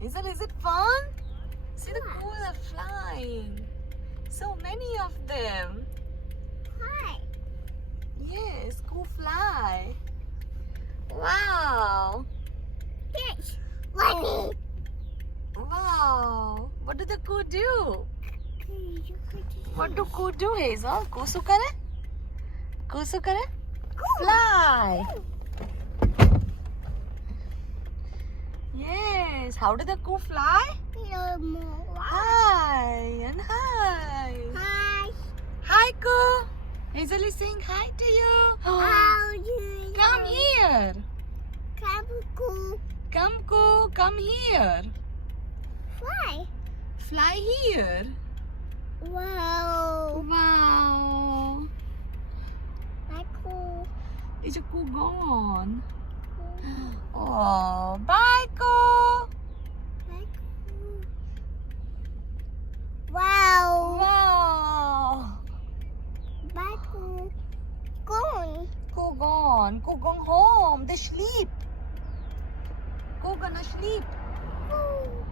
Hazel, is it fun? See the cool are flying. So many of them. Hi. Yes, cool fly. Wow. Yes. Bunny. Wow. What do the coo do? What do coo do, Hazel? Coo su kare? Coo su kare? Fly. Yes. How do the coo fly? Hi and hi. Hi. Hi, coo. Hazel is saying hi to you. How do you Come here. Come cool. Come, coo. Come here. Fly. Fly here. Wow. Wow. My cool. Is your coo gone? Oh, bye, coo. My cool. Wow. Wow. My cool. Gone. Coo gone. Coo gone home. They sleep. Coo gonna sleep. Cool.